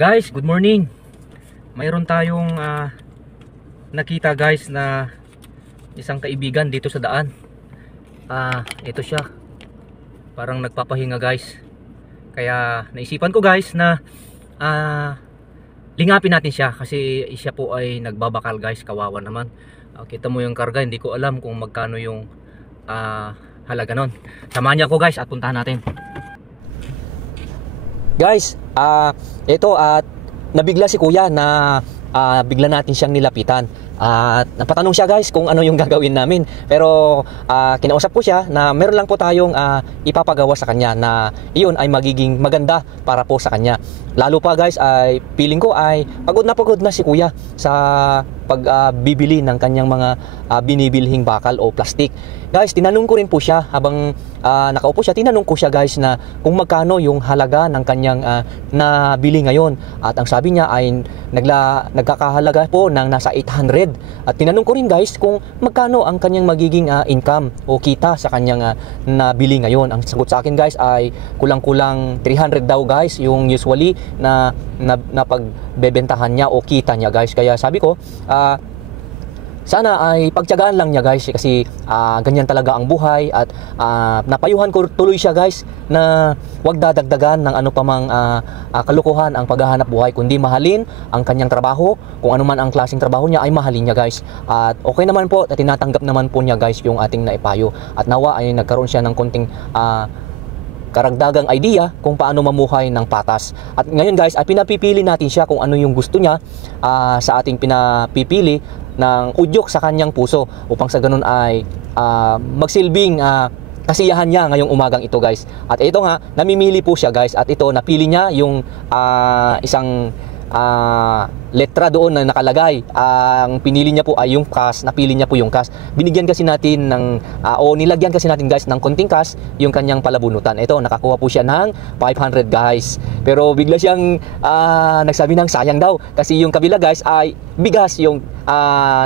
Guys, good morning. Mayroon tayong nakita guys na isang kaibigan dito sa daan. Ito siya. Parang nagpapahinga guys. Kaya naisipan ko guys na lingapin natin siya kasi siya po ay nagbabakal guys. Kawawa naman. Kita mo yung karga, hindi ko alam kung magkano yung halaga nun. Samahan niyo ako guys at puntahan natin. Guys, ito at nabigla si kuya na bigla natin siyang nilapitan. At napatanong siya guys kung ano yung gagawin namin. Pero kinausap ko siya na meron lang po tayong ipapagawa sa kanya na iyon ay magiging maganda para po sa kanya. Lalo pa guys ay feeling ko ay pagod na si kuya sa pagbibili ng kanyang mga binibilhing bakal o plastic. Guys, tinanong ko rin po siya habang nakaupo siya, tinanong ko siya guys na kung magkano yung halaga ng kanyang nabili ngayon. At ang sabi niya ay nagkakahalaga po ng nasa 800. At tinanong ko rin guys kung magkano ang kanyang magiging income o kita sa kanyang nabili ngayon. Ang sagot sa akin guys ay kulang-kulang 300 daw guys yung usually na pagbebentahan niya o kita niya guys. Kaya sabi ko, sana ay pagtiyagaan lang niya guys kasi ganyan talaga ang buhay at napayuhan ko tuloy siya guys na wag dadagdagan ng ano pa mang kalukuhan ang paghahanap buhay, kundi mahalin ang kanyang trabaho. Kung ano man ang klaseng trabaho niya ay mahalin niya guys. At okay naman po at tinatanggap naman po niya guys yung ating naipayo. At nawa ay nagkaroon siya ng konting karagdagang idea kung paano mamuhay ng patas. At ngayon guys ay pinapipili natin siya kung ano yung gusto niya sa ating pinapipili ng udyok sa kanyang puso upang sa ganun ay magsilbing kasiyahan niya ngayong umagang ito guys. At ito nga, namimili po siya guys at ito napili niya yung isang letra doon na nakalagay. Ang pinili niya po ay yung cash, napili niya po yung cash. Binigyan kasi natin ng o nilagyan kasi natin guys ng konting cash yung kanyang palabunutan. Ito, nakakuha po siya ng 500 guys. Pero bigla siyang nagsabi ng sayang daw kasi yung kabila guys ay bigas yung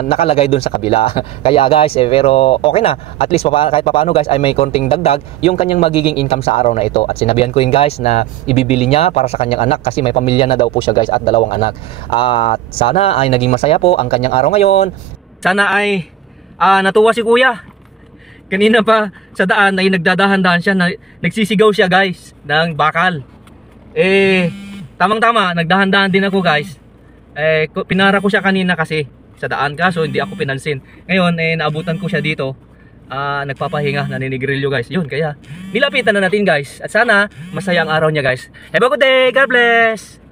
nakalagay doon sa kabila. Kaya guys, pero okay na. At least kahit papaano guys ay may konting dagdag yung kanyang magiging income sa araw na ito. At sinabihan ko yun guys na ibibili niya para sa kanyang anak kasi may pamilya na daw po siya guys at 2 anak. At sana ay naging masaya po ang kanyang araw ngayon. Sana ay natuwa si kuya. Kanina pa sa daan ay nagdadahan-dahan siya, nagsisigaw siya guys ng bakal. Tamang-tama, nagdahan-dahan din ako guys. Pinara ko siya kanina kasi sa daan kaso hindi ako pinansin. Ngayon naabutan ko siya dito. Nagpapahinga, naninigrilyo guys. Yun, kaya nilapitan na natin guys. At sana masaya ang araw niya guys. Have a good day, God bless.